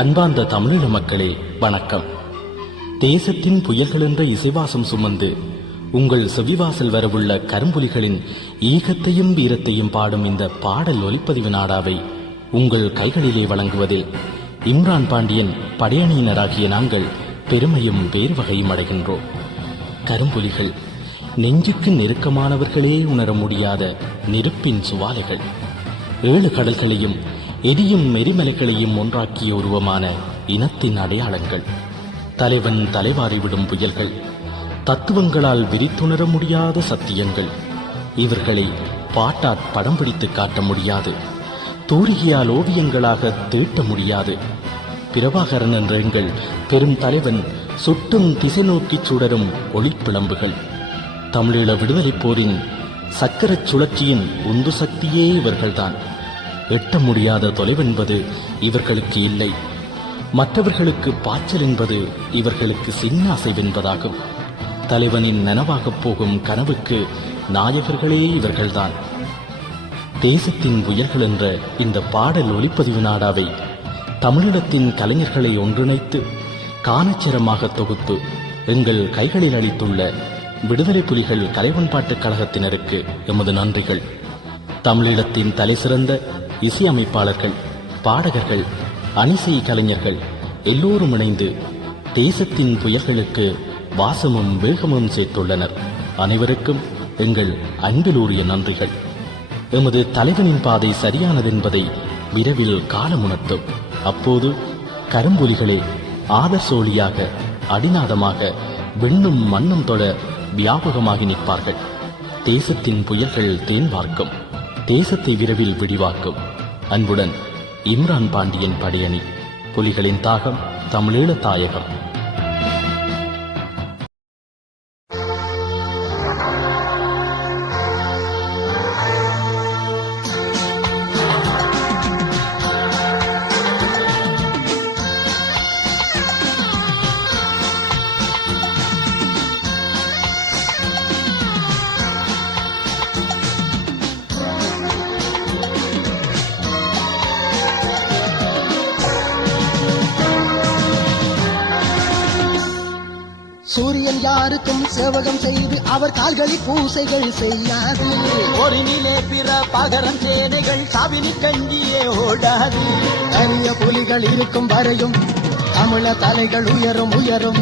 அன்பார்ந்த தமிழீழ மக்களே வணக்கம். தேசத்தின் புயல்கள் என்ற இசைவாசம் சுமந்து உங்கள் செவிவாசல் வரவுள்ள கரும்புலிகளின் ஈகத்தையும் வீரத்தையும் பாடும் இந்த பாடல் ஒலிப்பதிவு நாடாவை உங்கள் கைகளிலே வழங்குவதில் இம்ரான் பாண்டியன் படையணியினராகிய நாங்கள் பெருமையும் வேறுவகையும் அடைகின்றோம். கரும்புலிகள் நெஞ்சுக்கு நெருக்கமானவர்களே உணர முடியாத நெருப்பின் சுவாலைகள், 7 கடல்களையும் எரியும் எரிமலைகளையும் ஒன்றாக்கிய உருவமான இனத்தின் அடையாளங்கள், தலைவன் தலைவாரிவிடும் புயல்கள், தத்துவங்களால் விரித்துணர முடியாத சத்தியங்கள். இவர்களை பாட்டாற் படம் பிடித்து காட்ட முடியாது, தூரிகையால் ஓவியங்களாக தீட்ட முடியாது. பிரபாகரன் என்ற எங்கள் பெரும் தலைவன் சுட்டும் திசை நோக்கி சுடரும் ஒளிப்பிளம்புகள். தமிழீழ விடுதலைப் போரின் சக்கரச் சுழற்சியின் உந்து சக்தியே இவர்கள்தான். எட்ட முடியாத தொலைவென்பது இவர்களுக்கு இல்லை. மற்றவர்களுக்கு பாய்ச்சல் என்பது இவர்களுக்கு சின்ன அசைவென்பதாகும். தலைவனின் நனவாகப் போகும் கனவுக்கு நாயகர்களே இவர்கள்தான். தேசத்தின் புயல்கள் என்ற இந்த பாடல் ஒலிப்பதிவு நாடாவை தமிழீழத்தின் கலைஞர்களை ஒன்றிணைத்து காணச்சரமாக தொகுத்து எங்கள் கைகளில் அளித்துள்ள விடுதலை புலிகள் கலைவன்பாட்டுக் கழகத்தினருக்கு எமது நன்றிகள். தமிழீழத்தின் தலைசிறந்த இசையமைப்பாளர்கள், பாடகர்கள், அணிசை கலைஞர்கள் எல்லோரும் இணைந்து தேசத்தின் புயல்களுக்கு வாசமும் வேகமும் சேர்த்துள்ளனர். அனைவருக்கும் எங்கள் அன்பிலூறிய நன்றிகள். எமது தலைவனின் பாதை சரியானதென்பதை விரைவில் காலமுணர்த்தும். அப்போது கரும்புலிகளே ஆதர்சோலியாக, அடிநாதமாக விண்ணும் மண்ணும் தொட வியாபகமாகி நிற்பார்கள். தேசத்தின் புயல்கள் தேன் பார்க்கும், தேசத்தை விரைவில் விடிவாக்கும். அன்புடன் இம்ரான் பாண்டியன் படையணி. புலிகளின் தாகம், தமிழீழ தாயகம். சூரியன் யாருக்கும் சேவகம் செய்து அவர் கால்களில் பூசைகள் செய்யாது. ஒருநிலே பிற பகரம் சேனைகள் சாவினி கஞ்சியே ஓடாது. கரிய புலிகள் இருக்கும் வரையும் தமிழ தலைகள் உயரும் உயரும்.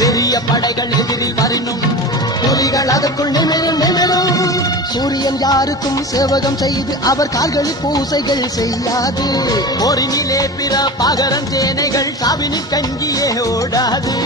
பெரிய படைகள் எதிரில் வரினும் புலிகள் அதற்குள் நிமிரும். சூரியன் யாருக்கும் சேவகம் செய்து அவர் கால்களில் பூசைகள் செய்யாது. ஒருநிலே பிற பகரம் சேனைகள் சாவினி கஞ்சியே ஓடாது.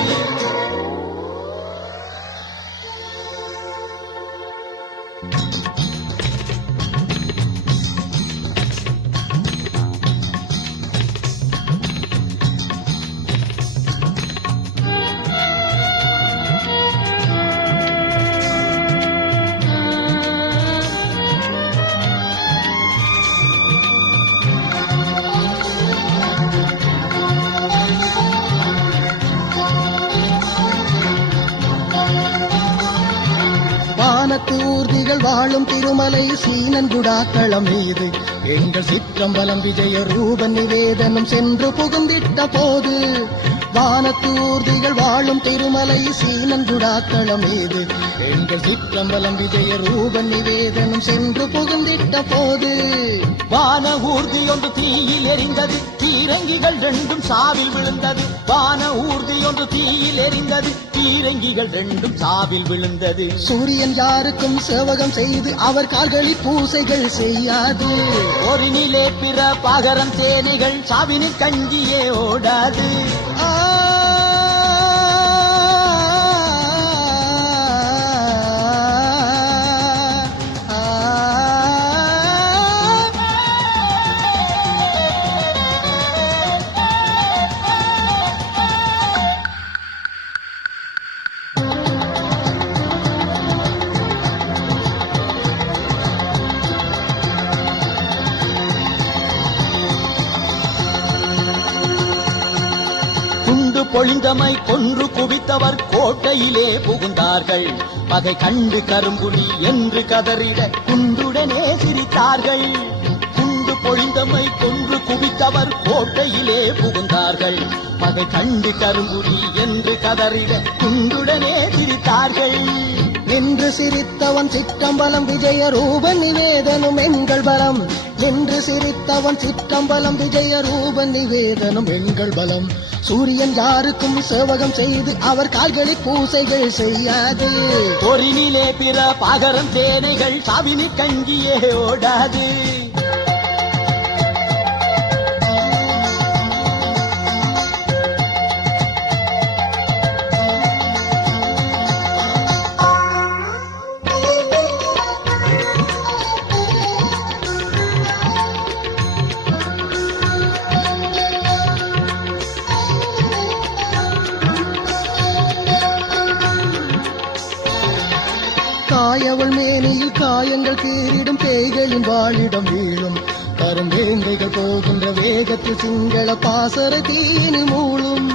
வானத்து ஊர்திகள் வாழும் திருமலை சீனன்குடாக்களம் மீது எங்கள் சிற்றம்பலம் விஜய ரூபன் நிவேதனம் சென்று புகுந்திட்ட போது, வானத்து ஊர்திகள் வாழும் திருமலை சீனன்குடாக்களம் மீது எங்கள் சிற்றம்பலம் விஜய ரூபன் நிவேதனம் சென்று புகுந்திட்ட போது, வான ஊர்தி ஒன்று தீயில் எரிந்தது, தீரங்கிகள் 2 சாவில் விழுந்தது. வான ஊர்தி ஒன்று தீயில் எரிந்தது, தீரங்கிகள் 2 சாவில் விழுந்தது. சூரியன் யாருக்கும் சேவகம் செய்து அவர் கால்களில் பூசைகள் செய்யாது. ஒரு நிலே பிற பகரம் சேனைகள் சாவினி கஞ்சியே ஓடாது. பொழிந்தமை கொன்று குவித்தவர் கோட்டையிலே புகுந்தார்கள். பகை கண்டு கரும்புலி என்று கதறிட குண்டுடனே சிரித்தார்கள். குண்டு பொழிந்தமை கொன்று குவித்தவர் கோட்டையிலே புகுந்தார்கள். பகை கண்டு கரும்புலி என்று கதறிட குண்டுடனே சிரித்தார்கள். என்று சிரித்தவன் சிற்றம்பலம் விஜய ரூபன் நிவேதனும் எங்கள் பலம். என்று சிரித்தவன் சிற்றம்பலம் விஜய ரூபன் நிவேதனும் எங்கள் பலம். சூரியன் யாருக்கும் சேவகம் செய்து அவர் கால்களில் பூசைகள் செய்யாது. பொறினிலே பிற பாகரம் சேனைகள் சாவினி கங்கியே ஓடாது. காயவள் மேனியில் காயங்கள் கீறிடும் பேய்களின் வாழிடம் வீழும். கரும்பேங்கைகள் போகின்ற வேகத்தில் சிங்கள பாசர தீனி மூழும்.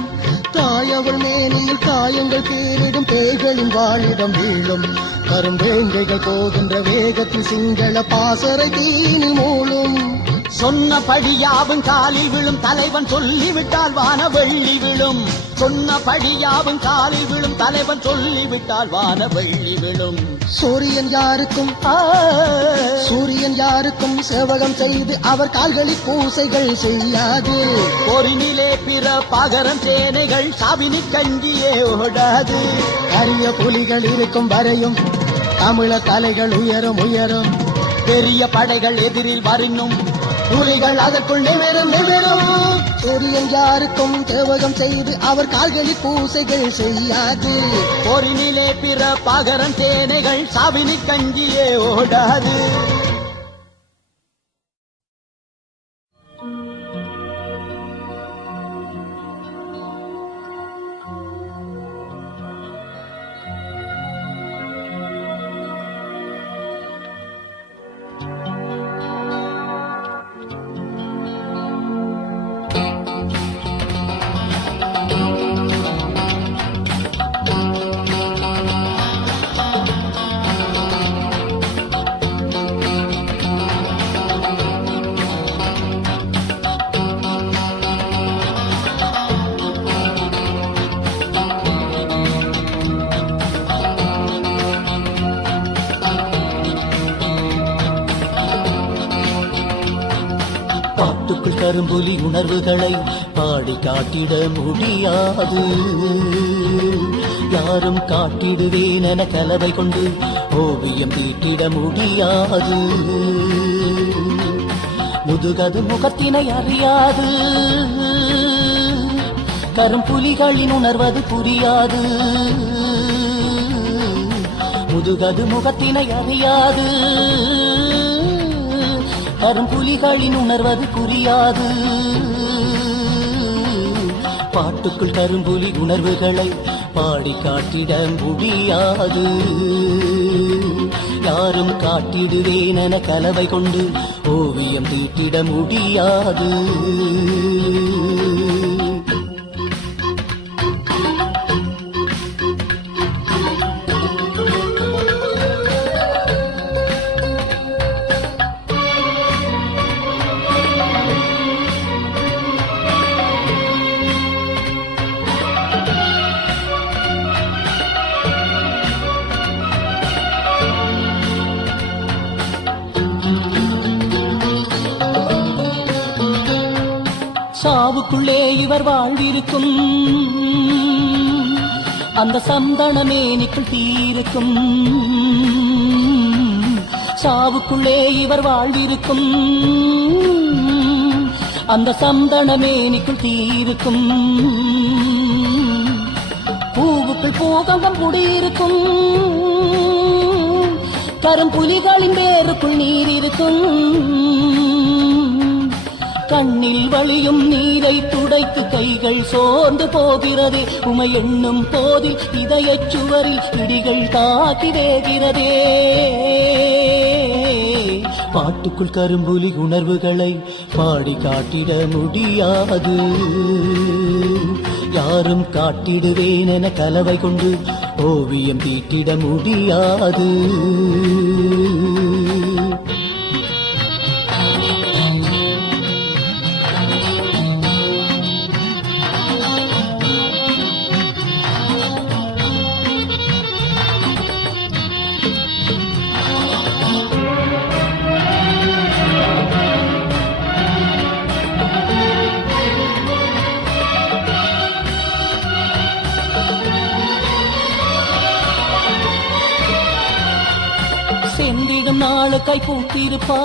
தாயவள் மேனியில் காயங்கள் கீறிடும் பேய்களின் வாழிடம் வீழும். கரும்பேங்கைகள் போகின்ற வேகத்தில் சிங்கள பாசர தீனி மூழும். சொன்னபடியாவும் காலில் விழும் தலைவன் சொல்லிவிட்டால் வான வெள்ளி விழும். சொன்னபடியாவும் காலில் விழும் தலைவன் சொல்லிவிட்டால் வான வெள்ளி விழும். சூரியன் யாருக்கும் சேவகம் செய்து அவர் கால்களில் பூசைகள் செய்யாது. பொறினிலே பிற பாகரம் சேனைகள் சாவினி கங்கியே ஓடாது. அரிய புலிகள் இருக்கும் வரையும் தமிழ தலைகள் உயரும் உயரும். பெரிய படைகள் எதிரில் வரினும் புலிகள் அதற்குள் நிமிரும் நிமிரும். சூரியன் யாருக்கும் சேவகம் செய்து அவர் கால்களில் பூசைகள் செய்யாது. பொறினிலே பிற பாகரம் சேனைகள் சாவினி கங்கியே ஓடாது. பாட்டுக்குள் கரும்புலி உணர்வுகளை பாடி காட்டிட முடியாது. யாரும் காட்டிடுவேன் என கலவை கொண்டு ஓவியம் தீட்டிட முடியாது. முதுகது முகத்தினை அறியாது. கரும்புலிகளின் உணர்வது புரியாது. முதுகது முகத்தினை அறியாது. கரும்புலிகளின் உணர்வது புரியாது. பாட்டுக்குள் கரும்புலி உணர்வுகளை பாடி காட்டிட முடியாது. யாரும் காட்டிடுவேன் என கலவை கொண்டு ஓவியம் தீட்டிட முடியாது. சாவுக்குள்ளே இவர் வாழ்ந்திருக்கும். அந்த சந்தனமேனிக்குள் தீருக்கும். சாவுக்குள்ளே இவர் வாழ்ந்திருக்கும். அந்த சந்தனமேனிக்குள் தீருக்கும். பூவுக்குள் பூகம்பம் குடியிருக்கும். கரும்புலிகளின் வேருக்குள் நீர் இருக்கும். கண்ணில் வழியும் நீரை துடைத்து கைகள் சோர்ந்து போகிறதே. உமை எண்ணும் போதில் இதயச் சுவரில் இடிகள் தாக்கி வேகிறதே. பாட்டுக்குள் கரும்புலி உணர்வுகளை பாடி காட்டிட முடியாது. யாரும் காட்டிடுவேன் என கலவை கொண்டு ஓவியம் தீட்டிட முடியாது. நாளு கை பூத்திருப்பார்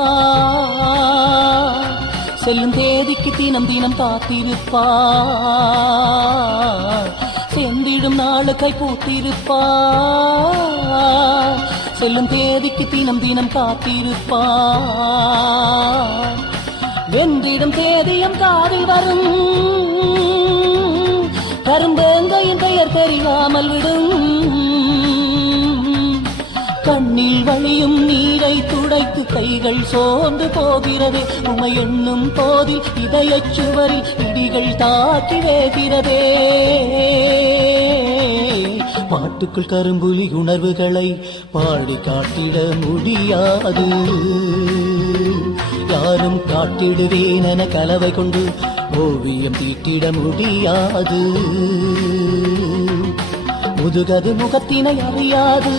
செல்லும் தேதிக்கு தினம் தினம் காத்திருப்பார் செந்திடும் நாளு கை பூத்திருப்பார் செல்லும் தேதிக்கு தினம் தினம் காத்திருப்பார் வென்றிடும் தேதியும் காதில் வரும் கரும்பேங்கையின் பெயர் தெரியாமல் விடும் கண்ணில் வழியும் நீரை துடைத்து கைகள் சோர்ந்து போகிறது உமை எண்ணும் போதில் இதயச் சுவரில் இடிகள் தாக்கி வேகிறதே பாட்டுக்குள் கரும்புலி உணர்வுகளை பாடி காட்டிட முடியாது யாரும் காட்டிடுவேன் என கலவை கொண்டு ஓவியம் தீட்டிட முடியாது முதுகது முகத்தினை அறியாது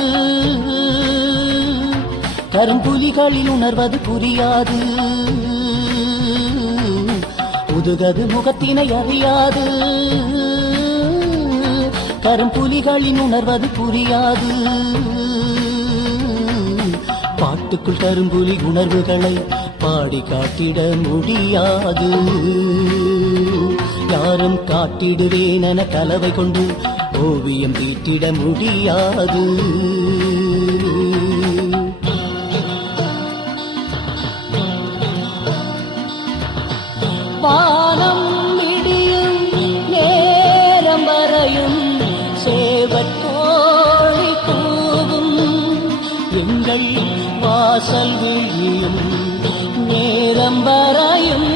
கரும்புலிகளில் உணர்வது புரியாது முதுகது முகத்தினை அறியாது கரும்புலிகளின் உணர்வது புரியாது பாட்டுக்குள் கரும்புலி உணர்வுகளை பாடி காட்டிட முடியாது யாரும் காட்டிடுவேன் என கலவை கொண்டு ஓவியம் தீட்டிட முடியாது வானம் இடியும் நேரம் வரையும் சேவற்கோழி கூவும் எங்கள் வாசல் விழியும் நேரம் வரையும்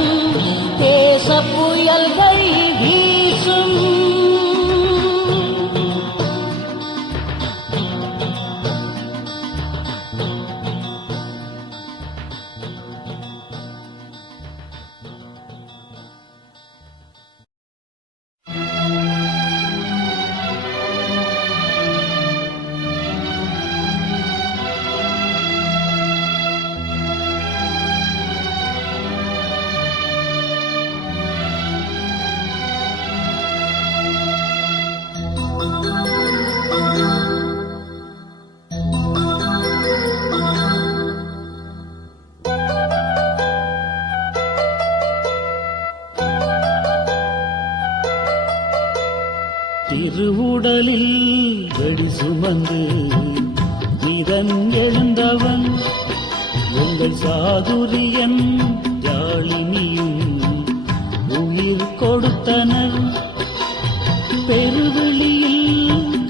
தேச புயல்கள் வீசும் திருவுடலில் வெடி சுமந்து இதன் எழுந்தவன் உங்கள் சாதுரியன் யாழினியும் உயிர் கொடுத்தனர் பெருவெளியில்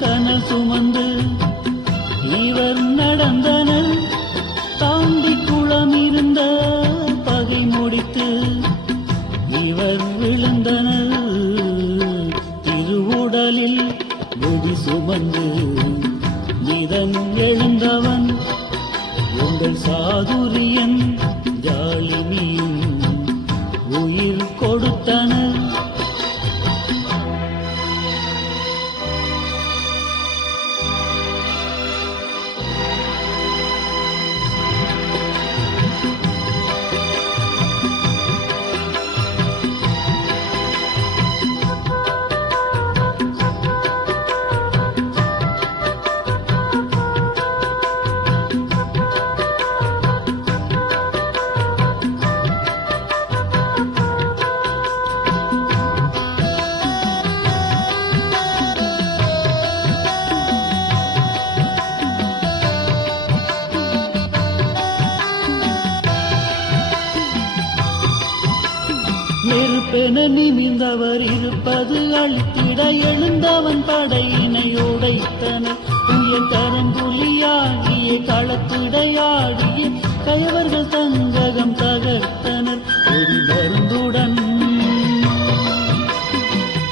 கனல் சுமந்து இவர் நடந்தனர் தாண்டி குளம் இருந்த பகை முடித்து இவர் விழுந்தனர் திருவுடலில் வெடி சுமந்து இதன் எழுந்தவன் உங்கள் சாதுரியன் ஜாலினியும் உயிர் கொடுத்தனர் நெருப்பென நிமிந்தவர் இருப்பது அழித்திட எழுந்தவன் படையினை உடைத்தனர் உயர் கரம்புலியாகிய களத்திடையாடிய கயவர்கள் தங்ககம் தகர்த்தனர் ஒரு மருந்துடன்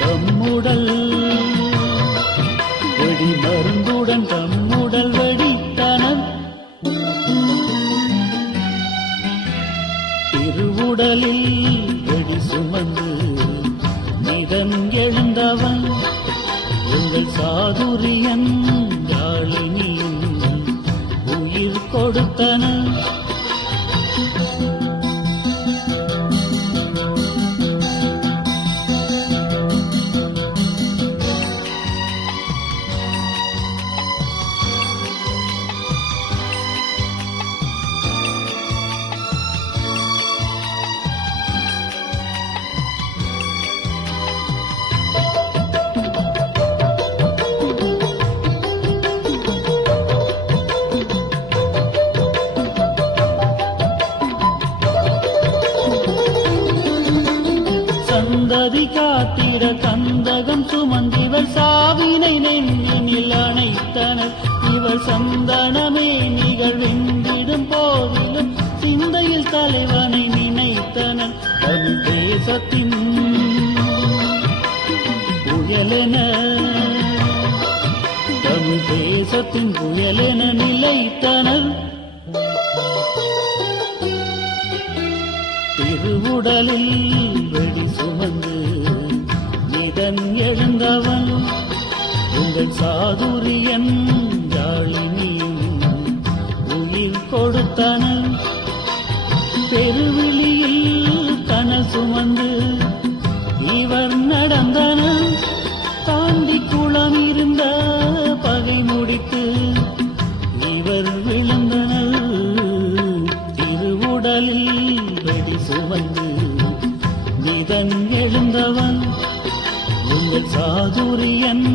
தம்முடல் வெடி மருந்துடன் தம்முடல் வெடித்தனர் திருவுடலில் வெடி சுமந்து நிதம் எழுந்தவன் உங்கள் சாதுரியன் யாழினியும் உயிர் கொடுத்தனர் நீதி காத்திட கந்தகம் சுமந்திவர் சாவினை நெஞ்சினில் அணைத்தனர். இவர் சந்தனமே நிகழ்வென்றிடும் போதிலும் சிந்தையில் தலைவனை நினைத்தனர். தமிழ் தேசத்தின் புயலென, தமிழ் தேசத்தின் புயலென நிலைத்தனர். திருவுடலில் வெடி சுமந்து நிதன் எழுந்தவன் உங்கள் சாதுரியன் யாழினியும் உயிர் கொடுத்தனர். பெருவிழியில் கனல் சுமந்து இவர் நடந்தனர். தாண்டி குளம் இருந்த பகை முடித்து இவர் விழுந்தனர். திருவுடலில் வெடி சுமந்து நிதன் எழுந்தவன் உங்கள் சாதுரியன்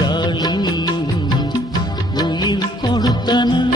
ஜாலினியும் உயிர் கொடுத்தனர்.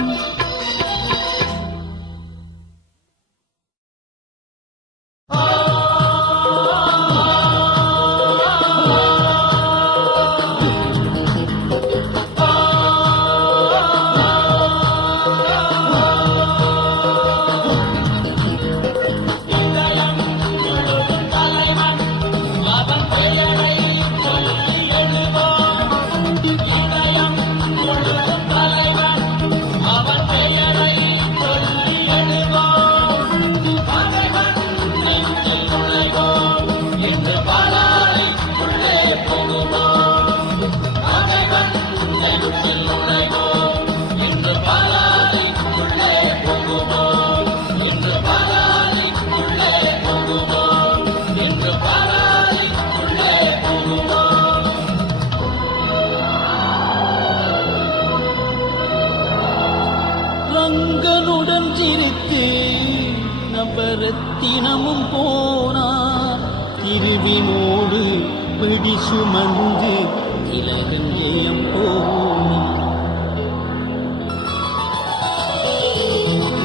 ரங்கனுடன் சிரித்து நவரத்தினமும் போனார். திருவினோடு பிடி சுமந்து இலகங்கேயம் போனார்.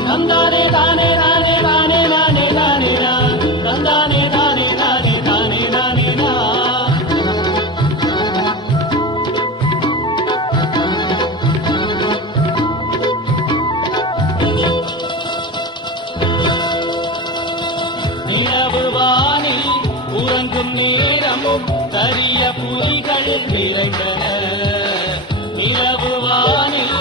தந்தானே தானே தானே தானே தானே தானே தந்தானே தானே தானே தானே தானே நிலவுவானில் உறங்கும் நேரமும் கரிய புலிகள் விளைந்தன. நிலவுவானில்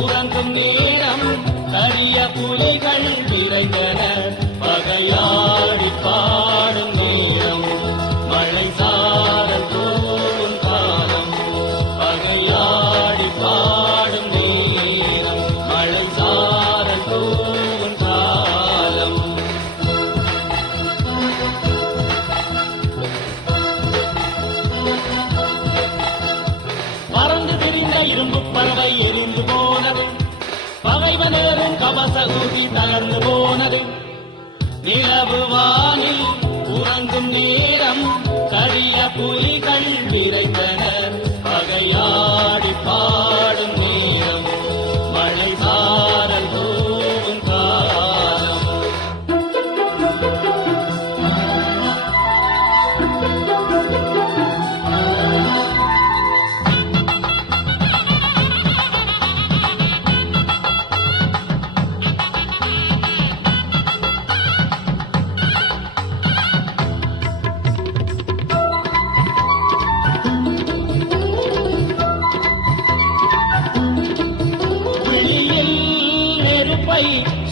உறங்கும் நேரம் கரிய புலிகள் விளைந்தன. பகையாடி பாடும் நேரம் மழை சாரல் தூவும் காலம். பகையாடி பாடும் நேரம் மழை சாரல் தூவும் காலம். பறந்து திரிந்த இரும்பு பறவை எரிந்து போனது. பகைவனேறும் கவச ஊதி தகர்ந்து போனது. நிலவு வானில் உறங்கும் நேரம் கரிய புலிகள் விரைந்தனர். பகையாடி பாடும் நேரம் மழை சாரல் தூவும் காலம்.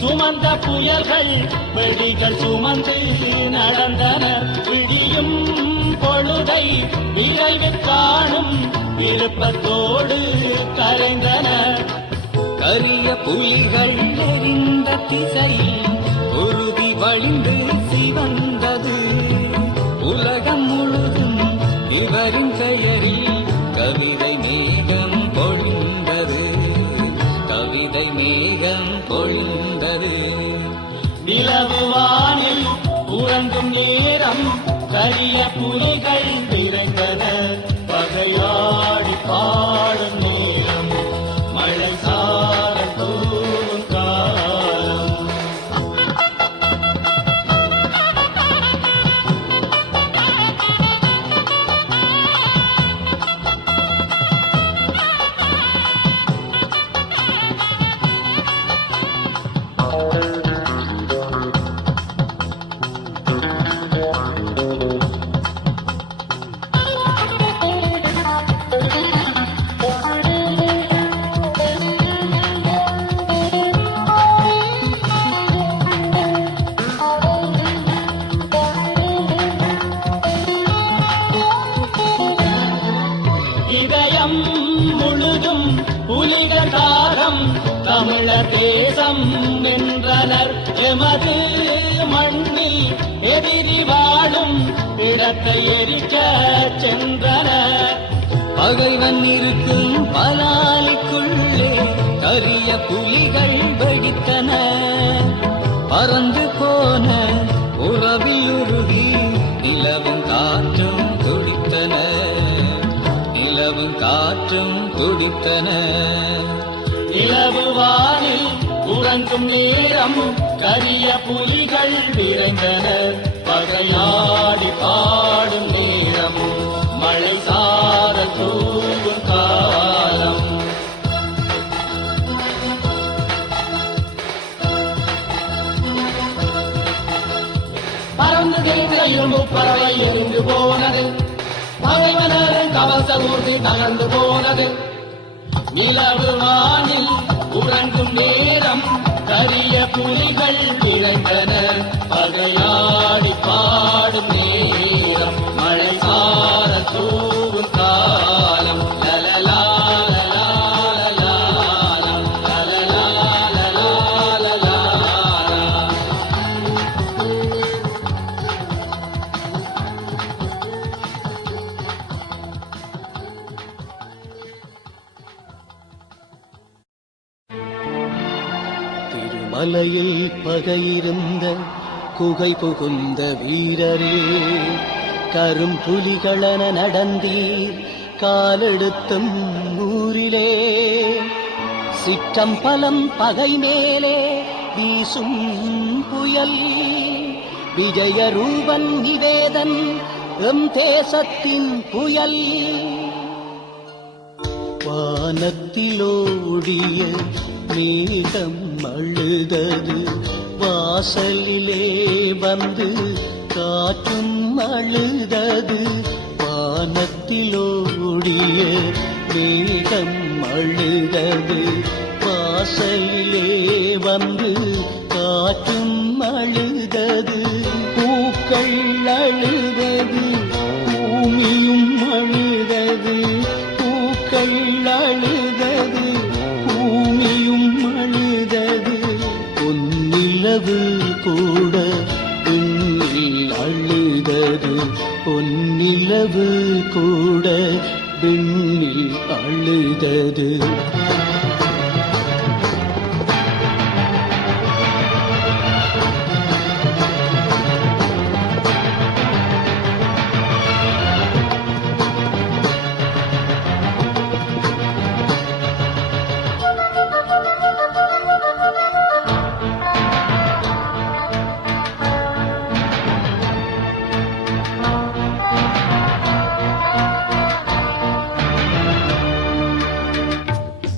சுமந்த புயல்கள் வெடிகள் சுமந்து நடந்தனர். விடியும் பொழுதை விரைவில் காணும் விருப்பத்தோடு கரைந்தனர். கரிய புலிகள் எரிந்த திசையில் உறுதி வழிந்து சிவந்தது. உலகம் முழுதும் இவரின் பெயரில் கவிதை மேகம் பொழிந்தது. கவிதை மேகம் பொழிந்தது. நிலவு வானில் உறங்கும் நேரம் கரிய புலிகள் விரைந்தனர். பகையாடி பாடும் நேரம் மழை சாரல் தூவும் காலம். தேசம் வென்றனர் எமது மண்ணில் எதிரி வாழும் இடத்தை எரிக்க சென்றனர். பகைவன் இருக்கும் பலாலிக்குள்ளே கரிய புலிகள் வெடித்தன. பறந்து போன உறவில் உருகி நிலவும் காற்றும் துடித்தன. நிலவும் காற்றும் துடித்தன. நிலவு வானில் உறங்கும் நேரம் கரிய புலிகள் விரைந்தனர். பகையாடி பாடும் நேரம் மழை சார தூவும் காலம். பறந்து தேர்ந்த இரும்பு பறவை எரிந்து போனது. பகைவனரின் கவச ஊர்தி தகர்ந்து போனது. நிலவு வானில் உறங்கும் நேரம் கரிய புலிகள் விரைந்தனர். பகையாடி பாடும் நேரம் மழை சார தூவும் காலம். லலலா லலா லலா லலலா லலா லலா. திருமலையில் பகையிருந்த குகை புகுந்த வீரரே, கரும்புலிகளென நடந்தீர் காலெடுத்தும் ஊரிலே. சிற்றம்பலம் பகை மேலே வீசும் புயல். விஜயரூபன் நிவேதன் எம் தேசத்தின் புயல். வானத்திலோடிய மேகம் அழுதது. வாசலிலே வந்து காற்றும் அழுதது. வானத்திலோடிய மேகம் அழுதது. வாசலிலே வந்து காற்றும் அழுதது. பூக்கள் அழுதது. பூமியும் அழுதது. பூக்கள் அழுதது. பூமியும் அழுதது. பொன்னிலவு கூட விண்ணில் அழுதது. பொன்னிலவு கூட விண்ணில் அழுதது.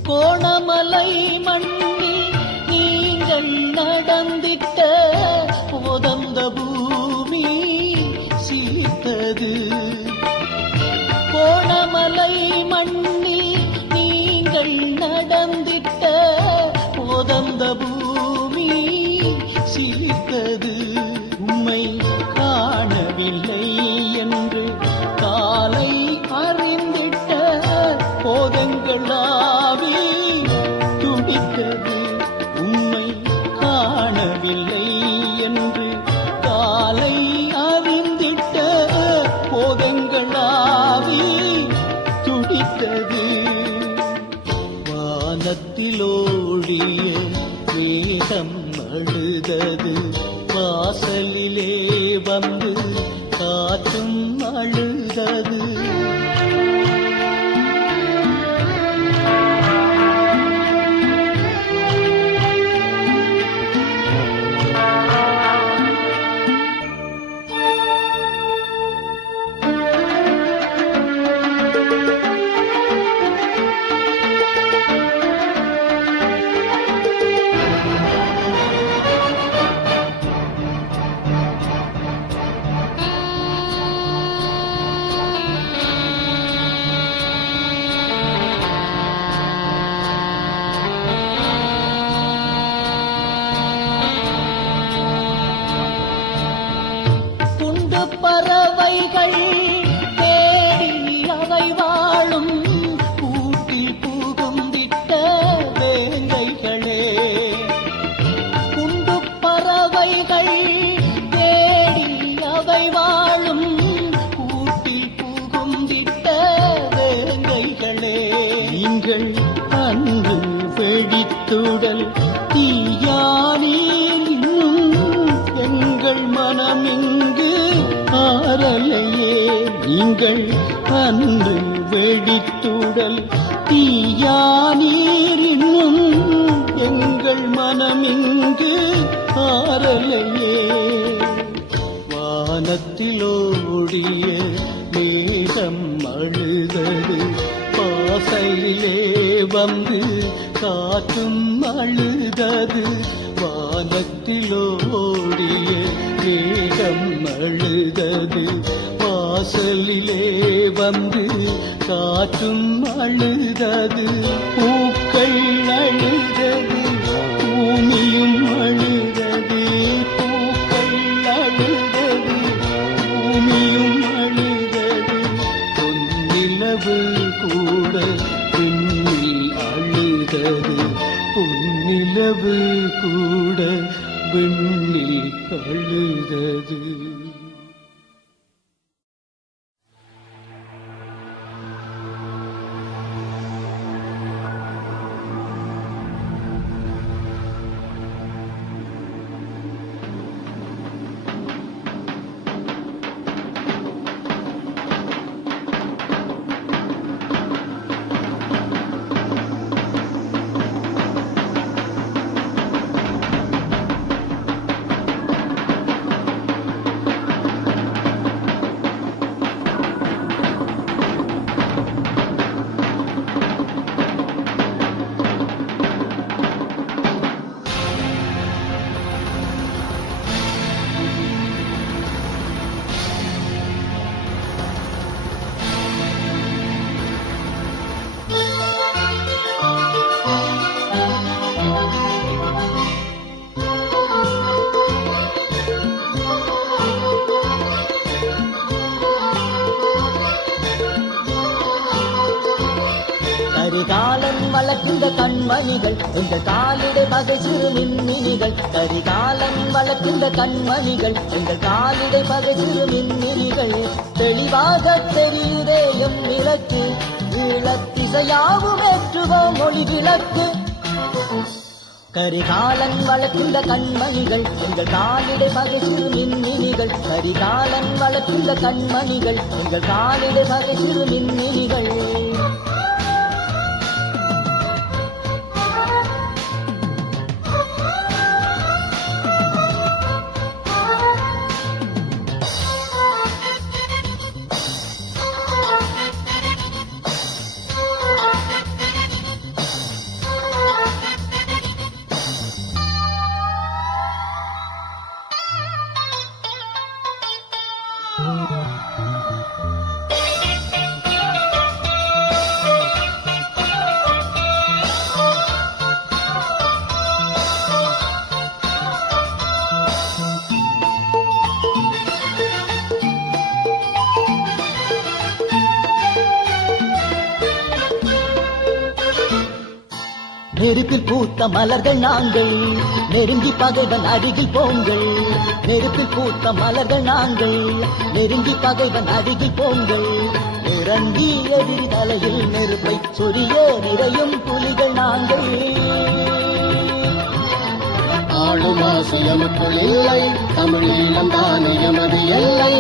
கோணமலை மண்ணில் நீங்கள் நடந்திட்ட போதந்த பூமி சிலித்தது. கோணமலை மண்ணில் நீங்கள் நடந்திட்ட போதந்த பூமி சிலித்தது. உம்மை காணவில்லை என்று காலை அறிந்திட்ட போதங்களாவி துடித்தது. உம்மை காணவில்லை என்று காலை அறிந்திட்ட போதங்களாவி துடித்தது. வானத்திலோடிய மேகம் அழுதது. வாசலிலே வந்து காற்றும் அழுதது. எங்கள் அன்று வெடித்துடல் தீயா நீரினும் எங்கள் மனமிங்கு ஆரலையே வானத்திலோடிய மேகம் அழுதது வாசலிலே வந்து காற்றும் அழுதது வானத்திலோடிய மேகம் அழுதது வாசலிலே வந்து காற்றும் அழுதது பூக்கள் அழுதது பூமியும் அழுதது பூக்கள் அழுதது பூமியும் அழுதது பொன்னிலவு கூட விண்ணில் அழுதது பொன்னிலவு கூட விண்ணில் அழுதது. கரிகாலன் வளர்க்கின்ற கண்மணிகள் எங்கள் காலிடை பகை சிறு மின்மினிகள் கரிகாலன் வளர்க்கின்ற கண்மணிகள் எங்கள் காலிடை பகை சிறு மின்மினிகள் தெளிவாக தெரியுதே எம் விளக்கு இளத்திசையாவும் ஏற்றுவோம் மொழி விளக்கு கரிகாலன் வளர்க்கின்ற கண்மணிகள் எங்கள் காலிடை பகை சிறு மின்மினிகள் கரிகாலன் வளர்க்கின்ற கண்மணிகள் எங்கள் காலிடை பகை சிறு மின்மினிகள் நெருப்பில் பூத்த மலர்கள் நாங்கள் நெருங்கி பகைவன் அருகில் போங்கள் நெருப்பில் பூத்த மலர்கள் நாங்கள் நெருங்கி பகைவன் அருகில் போங்கள் இறங்கி எதிரி தலையில் நெருப்பை சொரிய நிறையும் புலிகள் நாங்கள் ஆளும் ஆசையமக்குள் இல்லை தமிழீழம் தானே எமது எல்லை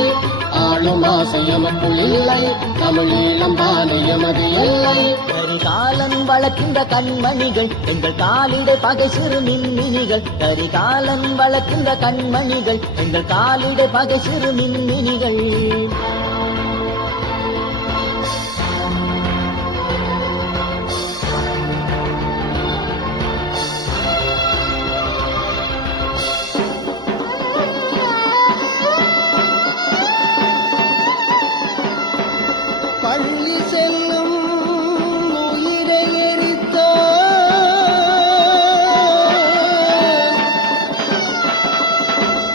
ஆளும் ஆசையமக்குள் இல்லை தமிழீழம் தானே எமது எல்லை கரிகாலன் வளர்க்கின்ற கண்மணிகள் எங்கள் காலிடை பகை சிறு மின்மினிகள் கரிகாலன் வளர்க்கின்ற கண்மணிகள் எங்கள் காலிடை பகை சிறு மின்மினிகள் பள்ளி செல்லும் உயிரை எரித்தோ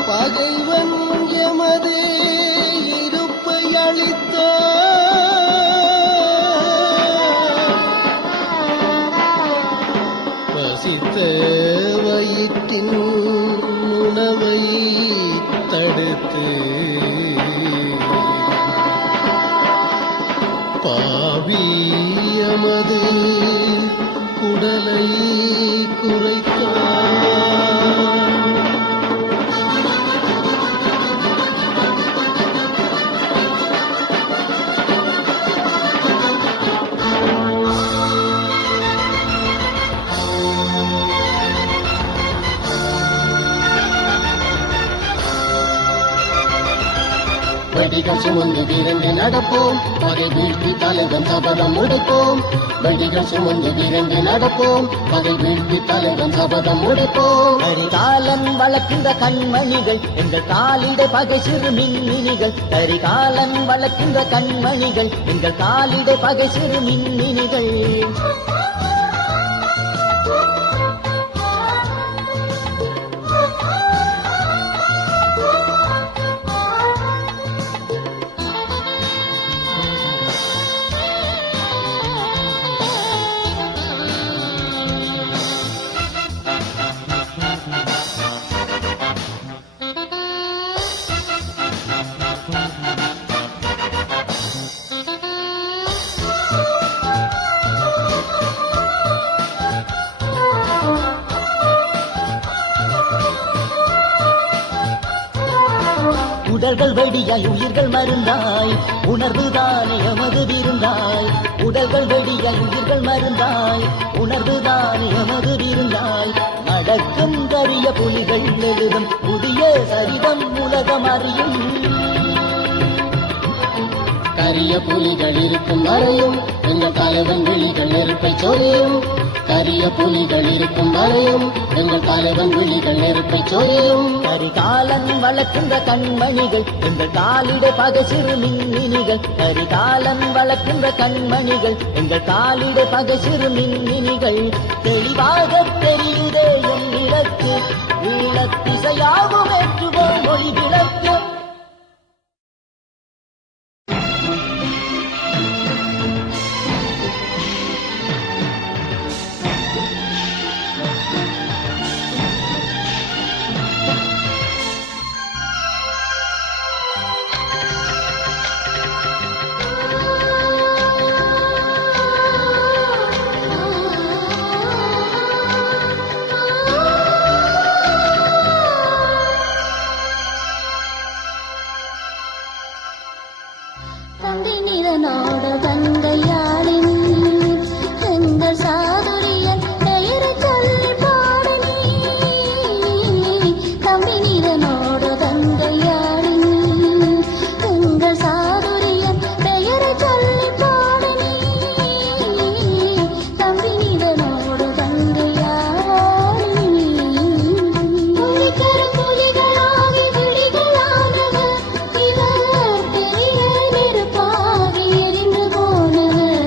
பகைவன் எமது இருப்பை அளித்தோ பசித்த வயிற்றின் உணவை தடுத்து பாவியமது குடலை குறைத்தார் வெடிகள் சுமந்து விரைந்து நடப்போம், பகை வீழ்த்தி தலைவன் சபதம் உடைப்போம். வெடிகள் சுமந்து விரைந்து நடப்போம், பகை வீழ்த்தி தலைவன் சபதம் உடைப்போம். கரிகாலன் வளர்க்கின்ற கண்மணிகள் எங்கள் காலிடை பகை சிறு மின்மினிகள். கரிகாலன் வளர்க்கின்ற கண்மணிகள் எங்கள் காலிடை பகை சிறு மின்மினிகள். உடல்கள் வெடியாய் உயிர்கள் மருந்தாய், உணர்வுதானே எமது விருந்தாய். உடல்கள் வெடியாய் உயிர்கள் மருந்தாய், உணர்வுதானே எமது விருந்தாய். நடக்கும் கரிய புலிகள் எழுதும் புதிய சரிதம் உலகம் அறியும். கரிய புலிகள் இருக்கும் வரையும் எங்கள் தலைவன் விழிகள் நெருப்பை சொரியும். கரிய புலிகள் இருக்கும் வரையும் எங்கள் தலைவன் விழிகள் நெருப்பை சொரியும். கரிகாலன் வளர்க்கின்ற கண்மணிகள் எங்கள் காலிடை பகை சிறு மின்மினிகள். கரிகாலன் வளர்க்கின்ற கண்மணிகள் எங்கள் காலிடை பகை சிறு மின்மினிகள். தெளிவாக தெரியுதே என் இலக்கு, ஈழத்திசையாகும் ஏற்றுவோம் மொழி விளக்கு. தந்தை நிறனோட தந்தையாளின் எங்கள் சாதுரியன் பெயரை சொல்லி பாடனே. தம்பி நிறனோட தந்தையாளின் எங்கள் சாதுரியன் பெயரை சொல்லி பாடனே. தம்பி நிறனோட தந்தையாளின் புலிகர புலிகளாகி விழிகளானவர் இவர். நெருப்பாகி எரிந்து போனவர்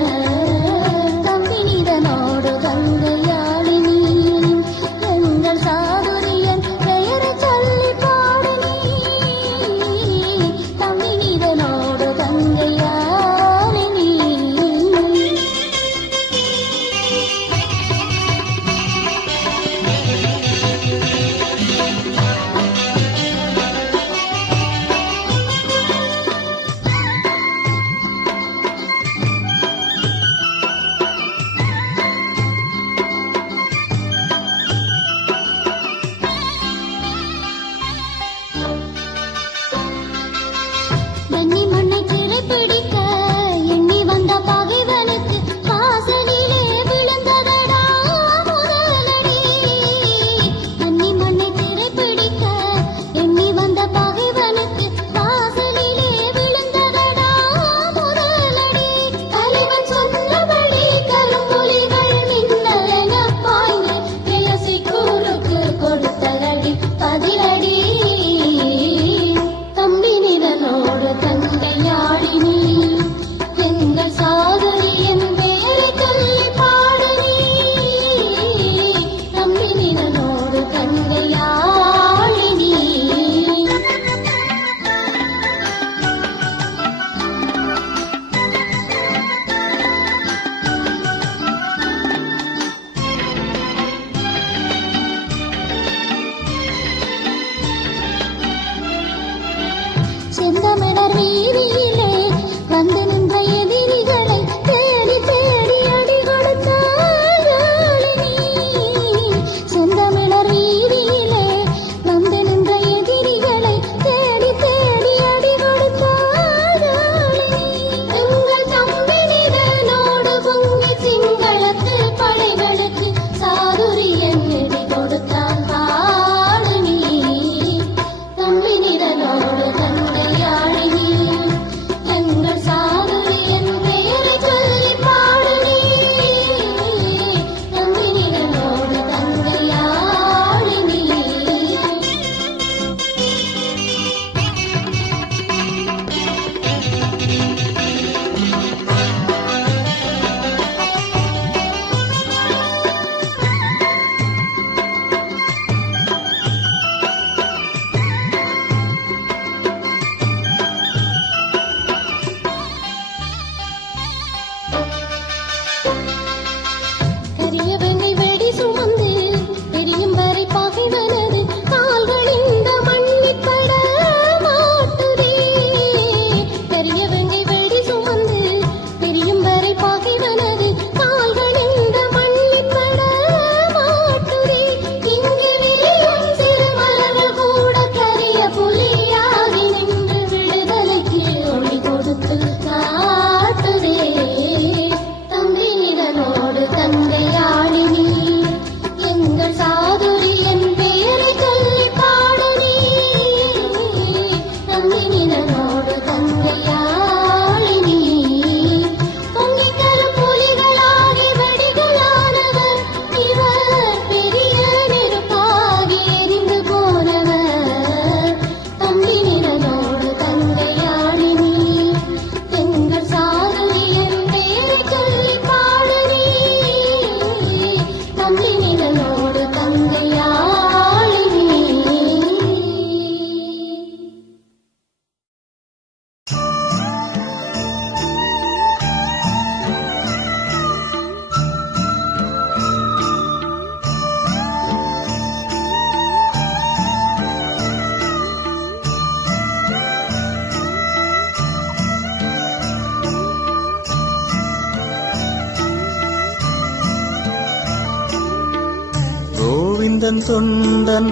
எந்தன் தொண்டன்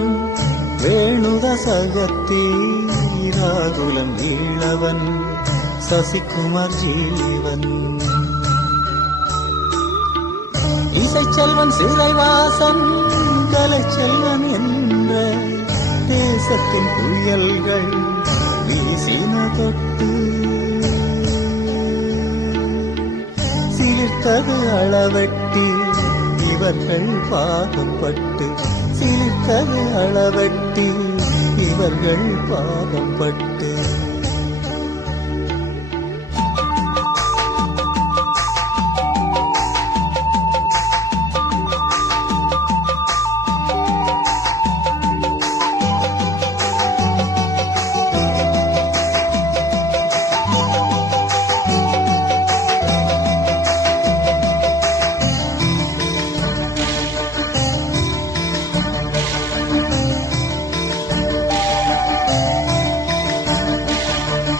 வேணுதசகத்தே ராகுலம் ஈழவன் சசிகுமார் ஜீவன் இசைச்செல்வன் சிறைவாசன் கலைச்செல்வன் என்ற தேசத்தின் புயல்கள் வீசின தொட்டு சிலிர்த்தது அளவட்டி இவர்கள் பாகப்பட்டு சிலிர்த்தது அளவட்டி இவர்கள் பாகப்பட்டு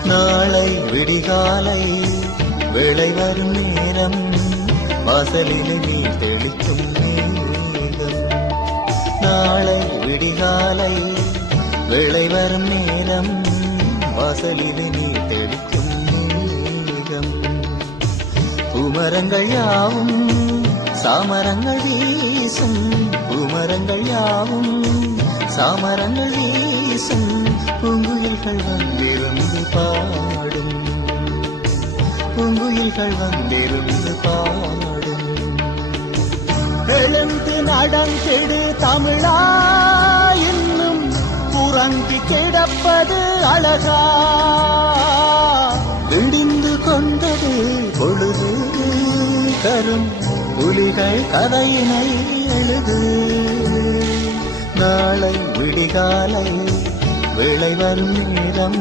நாளை விடிகாலை வேளை வரும் நேரம் வாசலில் நீ தெளிக்கும் மேகம் நாளை விடிகாலை வேளை வரும் நேரம் வாசலில் நீ தெளிக்கும் மேகம் பூமரங்கள் யாவும் சாமரங்கள் வீசும் பூமரங்கள் யாவும் சாமரங்கள் வீசும் பூங்குயில்கள் வந்திருந்து பாடும் பூங்குயில்கள் வந்திருந்து பாடும் எழுந்து நடந்திடு தமிழா இன்னும் புறங்கி கிடப்பது அழகா விடிந்து கொண்டது பொழுது கரும் புலிகள் கதையினை எழுது நாளை விடிகாலை வேளை வரும் நேரம்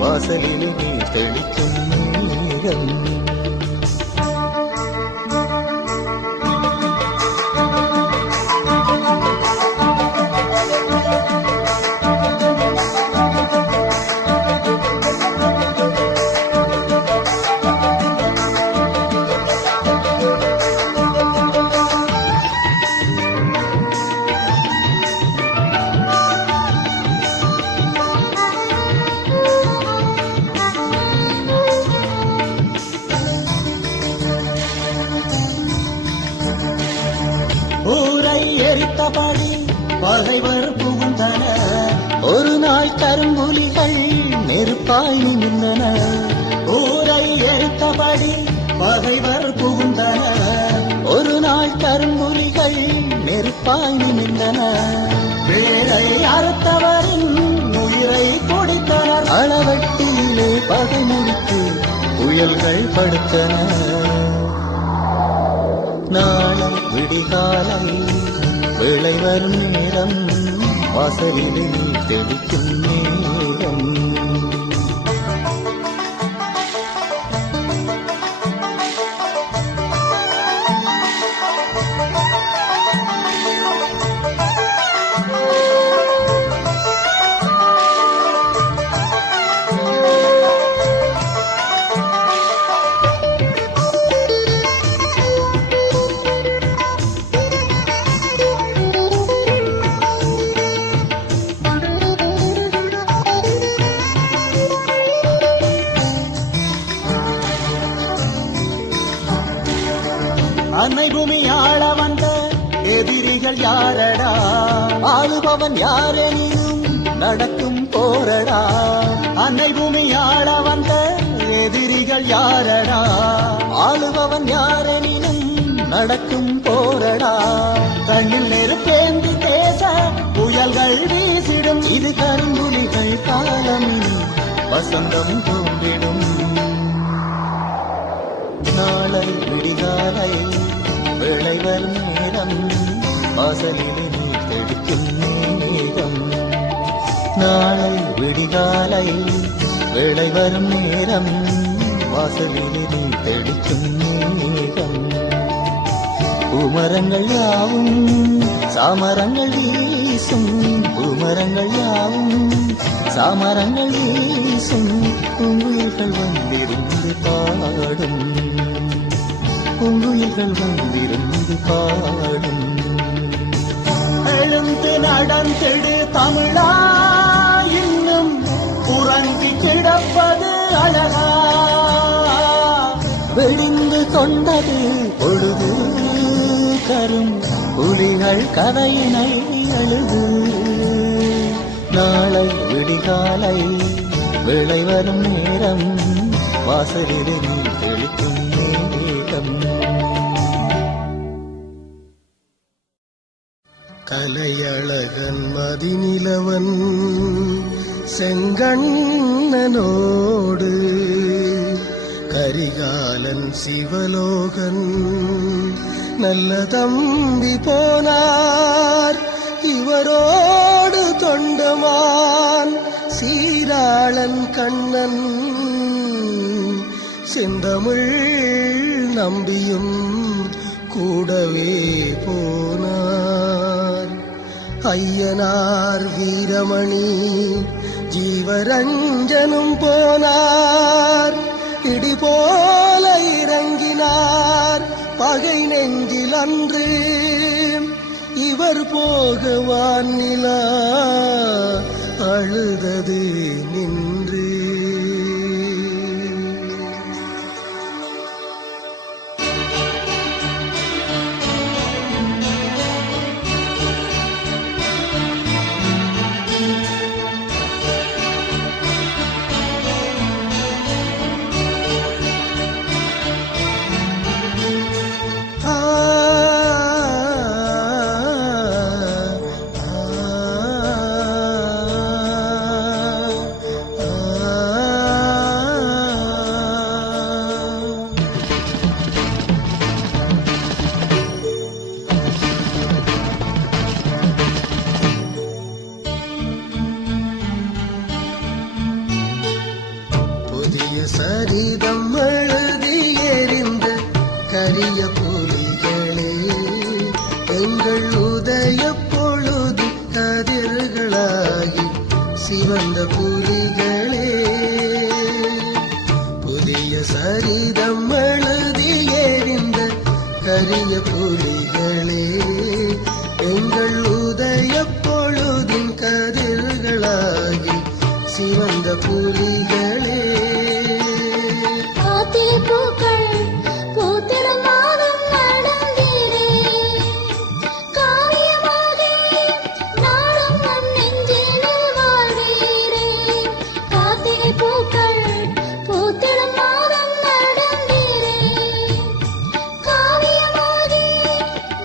வாசலில் நீ தெளிக்கும் நேரம் ஊரை எரித்தபடி பகைவர் புகுந்தன ஒரு நாள் கரும்புலிகள் நெருப்பாய் நின்றன ஊரை எரித்தபடி பகைவர் புகுந்தன ஒரு நாள் கரும்புலிகள் நெருப்பாய் நின்றன வேலை அறுத்தவரின் உயிரை கொடுத்தனர் அளவட்டியிலே பகை முடித்து புயல்கள் படுத்தன நாளை விடிகாலை வேளை வரும் நேரம் வாசலில் நீ தெளிக்கும் நேரம் அன்னை பூமி ஆள வந்த எதிரிகள் யாரடா ஆளுபவன் யாரெனினும் நடக்கும் போரடா அன்னை பூமி ஆள வந்த எதிரிகள் யாரடா ஆளுபவன் யாரெனினும் நடக்கும் போரடா கண்ணில் நெருப்பேந்தி தேச புயல்கள் வீசிடும் இது கரும்புலிகள் காலமினி வசந்தம் தோன்றிடும் நாளை விடிகாலை வேளை வரும் நேரம் வாசலில் நீ தெளிக்கும் நேரம் நாளை விடிகாலை வேளை வரும் நேரம் வாசலில் நீ தெளிக்கும் நேரம் பூமரங்கள் யாவும் சாமரங்கள் வீசும் பூமரங்கள் யாவும் சாமரங்கள் வீசும் பூங்குயில்கள் வந்திருந்து பாடும் பூங்குயில்கள் வந்திருந்து பாடும் எழுந்து நடந்திடு தமிழா, இன்னும் உறங்கி கிடப்பது அழகா. விழிந்து கொண்டது பொழுது, கரும் புலிகள் கதையினை எழுது. நாளை விடிகாலை வேளை வரும் நேரம், வாசலில் நீ தெளிக்கும் நேரம். கலையழகன் மதிநிலவன் செங்கண்ணனோடு, கரிகாலன் சிவலோகன் நல்ல தம்பி போனார். இவரோடு தொண்டமான் சீராளன் கண்ணன், செந்தமிழ் நம்பியும் கூடவே போனார். ஐயனார் வீரமணி ஜீவரஞ்சனும் போனார். இடி போல இறங்கினார் பகை நெஞ்சில் அன்று. இவர் போக வானிலா அழுதது நின்று. சரிதம் எழுதி எறிந்த கரிய புலிகளே, எங்கள் உதய பொழுது கதிர்களாகி சிவந்த புலிகளே. புதிய சரிதம் எழுதி எறிந்த கரிய புலிகளே, எங்கள் உதய பொழுதின் கதிர்களாகி சிவந்த புலிகளே. பூக்கள் பூத்திடும் மாதம் நடந்தீரே, காவியமாக நாளும் நம் நெஞ்சினில் வாழ்வீரே. கார்த்திகை பூக்கள் பூத்திடும் மாதம் நடந்தீரே, காவியமாக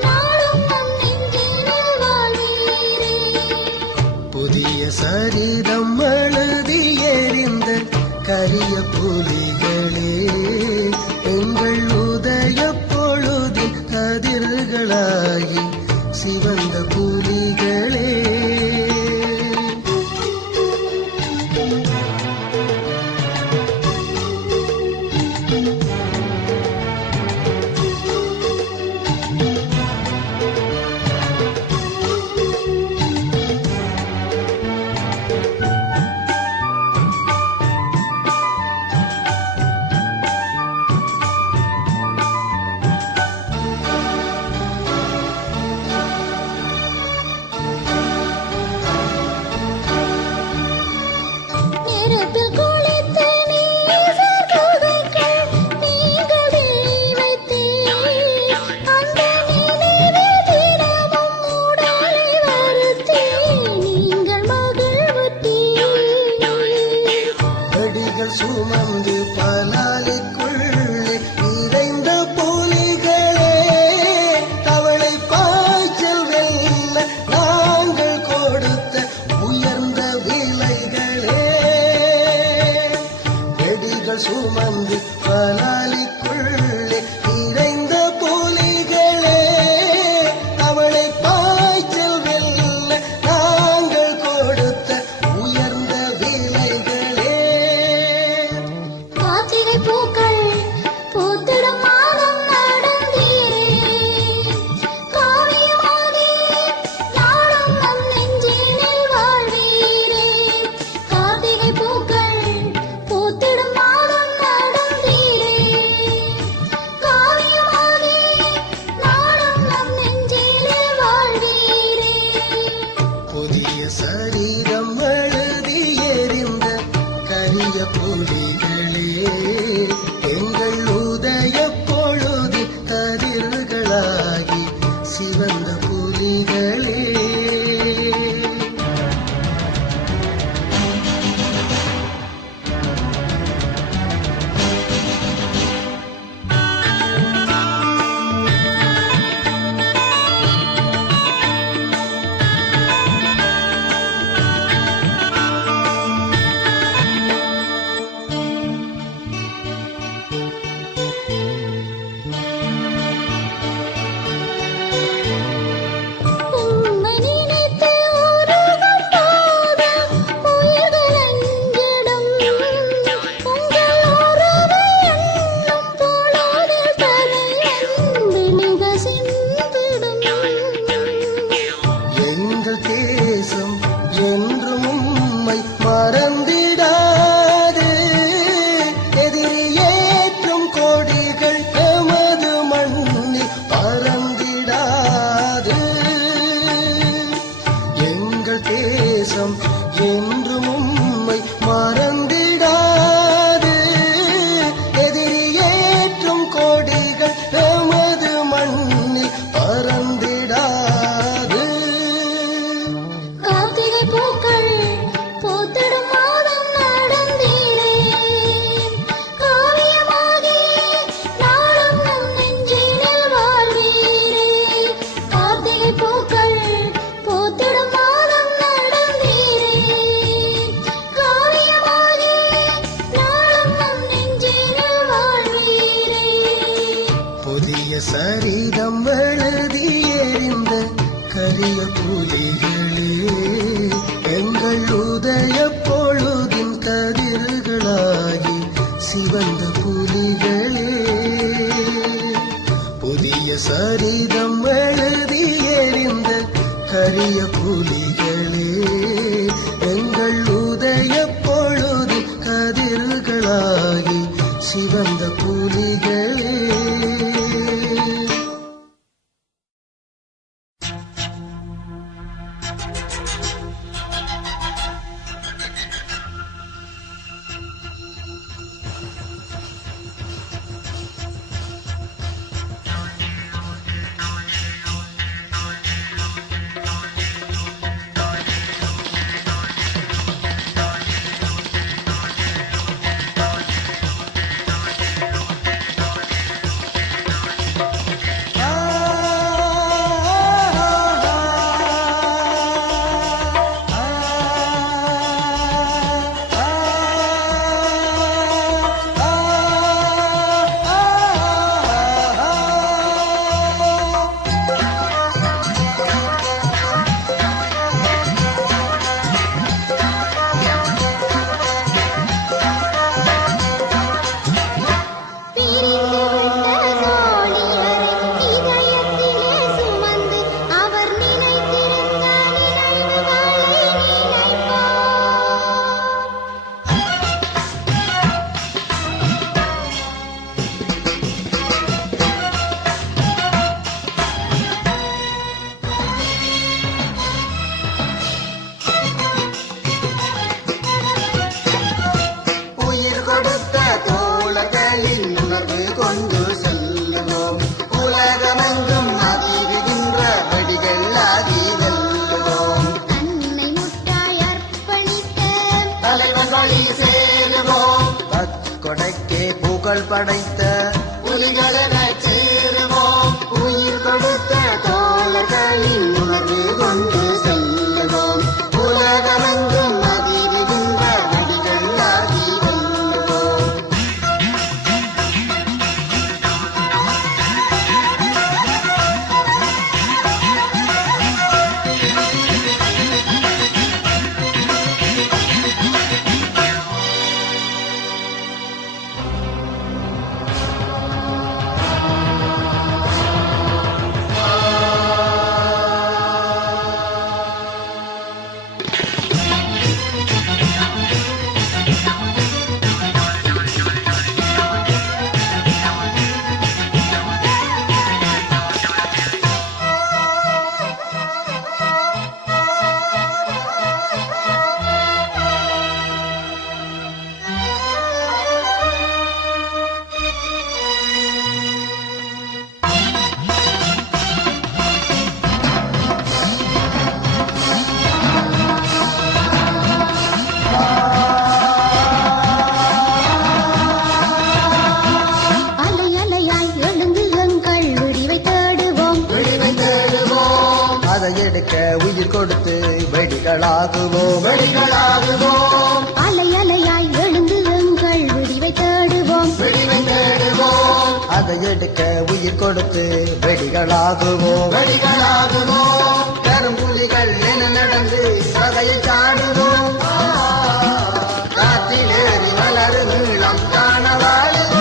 நாளும் நம் நெஞ்சினில் வாழ்வீரே. புதிய சரிதம் எழுதி எறிந்த கரிய புலிகளே, எங்கள் உதய பொழுதின் கதிர்களாகி சிவந்த புலிகளே. நெருப்பில் குளித்த நீசர் புகைகள் நீங்கள் வைத்தீர். அந்த நினைவில் தினமும் உடலை வருத்தி நீங்கள் மகிழ்வுற்றீர். அடிகள் சுமந்து பலாலிக்குள்ளே நிறைந்த புலிகளே, தவளை பாய்ச்சல் வெல்ல நாங்கள் கொடுத்த உயர்ந்த விலைகளே. வெடிகள் சுமந்து பலாலிக்குள்ளே நிறைந்த புலிகளே, தவளை பாய்ச்சல் வெல்ல நாங்கள் கொடுத்த உயர்ந்த விலைகளே. கார்த்திகை பூக்கள் பூத்திடும் மாதம் நடந்தீரே, காவியமாக நாளும் நம் நெஞ்சினில் வாழ்வீரே. கார்த்திகை பூக்கள் பூத்திடும் மாதம் நடந்தீரே, சரிதம் எழுதி எறிந்த கரிய புலிகளே, எங்கள் உதய பொழுதின் கதிர்களாகி சிவந்த புலிகளே, புதிய சரிதம் எழுதி எறிந்த கரிய புலிகளே, எங்கள் உதய பொழுதின் கதிர்களாகி சிவந்த புலிகளே. புகழ் படைத்த புலிகளென சேருவோம், உயிர் கொடுத்த தோழர்களின் உணர்வு கொண்டு செல்லுவோம், உலகமெங்கும் அதிர்கின்ற நடிகள் ஆகி வெல்லுவோம். எடுக்க உயிர் கொடுத்து வெடிகளாகுவோம், வெடிகளாகுவோம், அலை அலையாய் எழுந்து எங்கள் விடிவை தேடுவோம், வெடிவை தேடுவோம், அதை எடுக்க உயிர் கொடுத்து வெடிகளாகுவோம், வெடிகளாகுவோம். கரும்புலிகள் என நடந்து பகையை சாடுவோம், காற்றிலேறி வளரு நீளம் காண வாழுவோம்.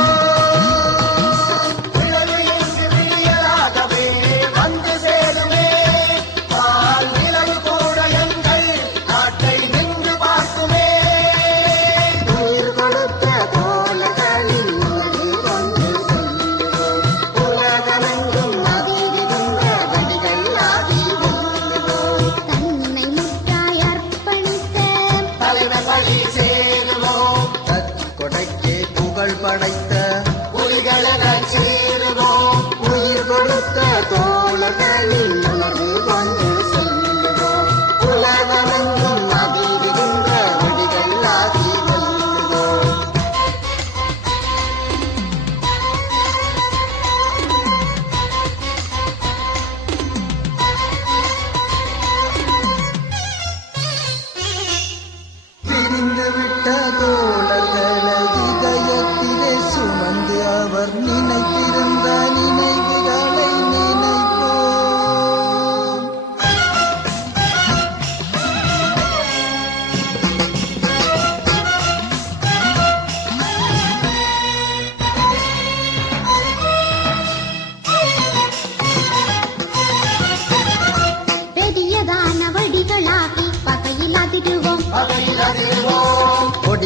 படைத்த புலிகளென சேருவோம், உயிர் கொடுத்த தோழர்களின் உணர்வு கொண்டு செல்லுவோம், உலகமெங்கும் அதிர்கின்ற வெடிகள் ஆகி வெல்லுவோம். பிரிந்துவிட்ட தோழர்களை இதயத்திலே சுமந்து அவர் நினைத்திருந்த நினைவுகள்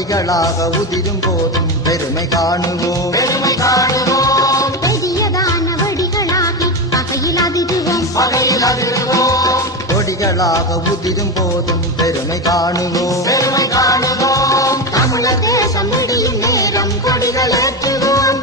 கொடிகளாக உதிரும் போதும் பெருமை காணுவோம் பெருமை காணுவோம் பெரியதான வடிகளாகி பகையில் அதிருவோம் பகையில் அதிர்வோம் கொடிகளாக உதிரும் போதும் பெருமை காணுவோம் பெருமை காணுவோம் தமிழர் தேசம் முடியும் நேரம் கொடிகள் ஏற்றுவோம்